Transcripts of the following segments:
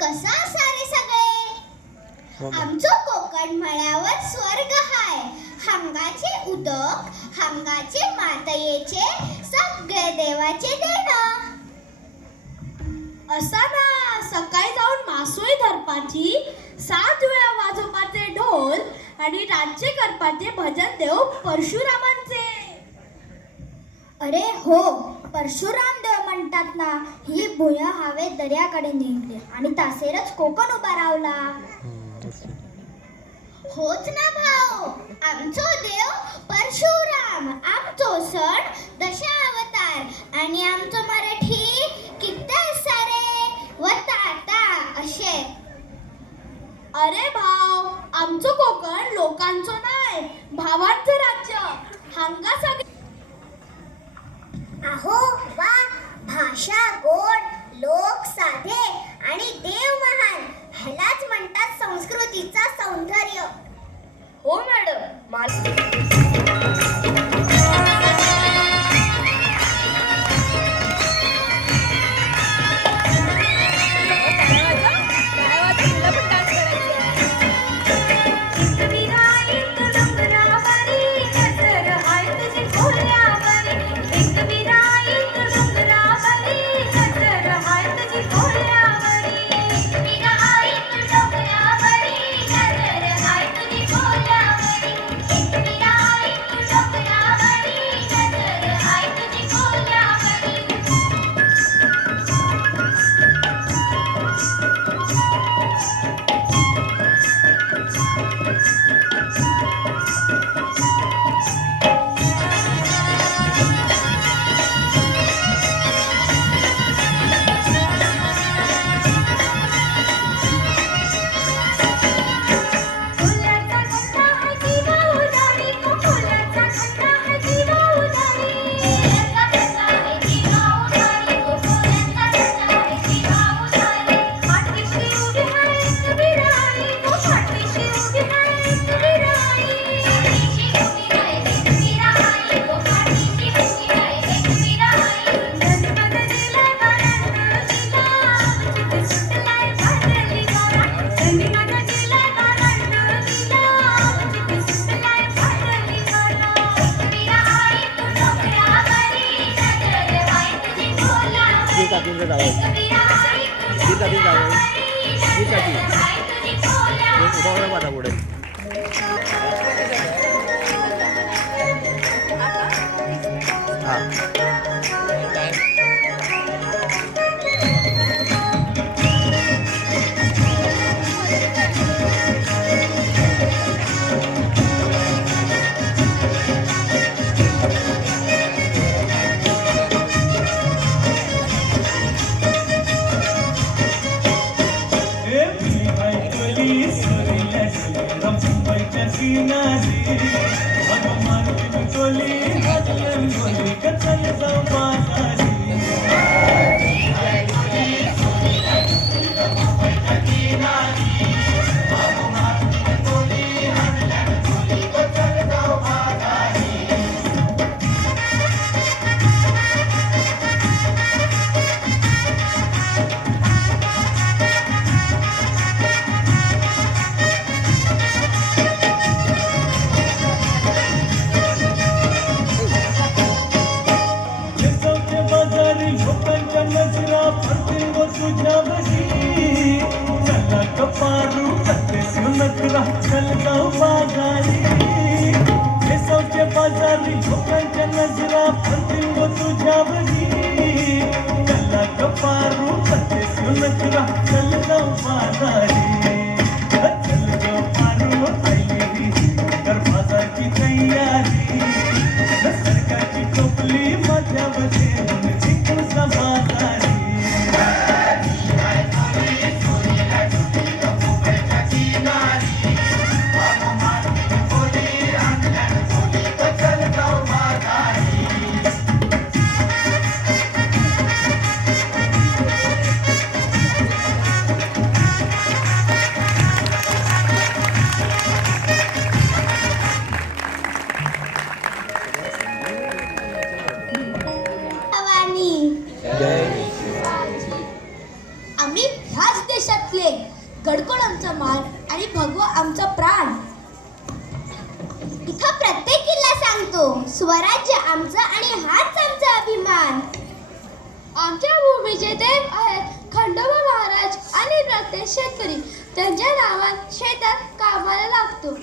कसा सारे सगळे आमचो कोकण मळ्यावर स्वर्ग हाय. हांगाचे उदक, हांगाचे मातयेचे, सगळे देवाचे देणं. असा ना सकाळी जाऊन मासोळी धरपाची, 7 वेळा वाजोपाचे ढोल आणि रातचे करपाचे भजन देव परशुरामांचे. अरे हो, परशुराम देव म्हणतात ना, ही भुय हावे दर्याकडे निघले आणि तासेरच कोकण उभा रावला. होच ना भाऊ, आमचो देव परशुराम, आमचो सण दशावतार आणि आमचो मराठी किती सारे वताता असे. अरे भाव, आमचं कोकण लोकांचं नाही, भावांचं राज्य. हांगा सगळे अहो वा, भाषा गोड, लोक साधे आणि देव महान, ह्यालाच म्हणतात संस्कृतीचा सौंदर्य. हो मॅडम, असतो. स्वराज्य आमचं आणि हाच आमचा अभिमान. आमच्या भूमीचे देव आहेत खंडोबा महाराज आणि प्रत्येक शेतकरी त्यांच्या नावात शेतात कामाला लागतो.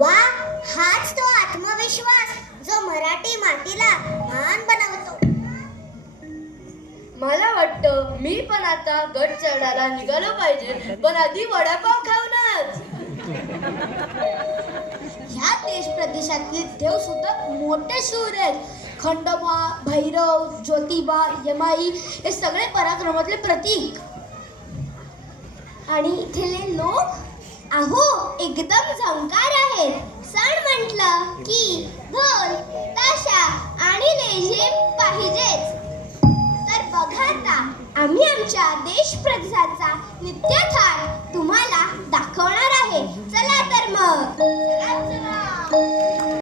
वा, हाच तो आत्मविश्वास जो मराठी मातीला मान बनवतो. मला वाटतं मी पण आता गड चढायला निघालो पाहिजे, पण आधी वडापाव खाऊनच. ह्या देश प्रदेशातले देव सुद्धा मोठे शूर आहेत. खंडोबा, भैरव, ज्योतिबा, यमाई हे सगळे पराक्रमातले प्रतीक. आणि इथले लोक अहो एकदम झंकार आहेत. सण म्हटलं की ढोल, ताशा आणि लेझीम पाहिजेच. तर बघा आता आम्ही आमच्या देश प्रदेशाचा नित्य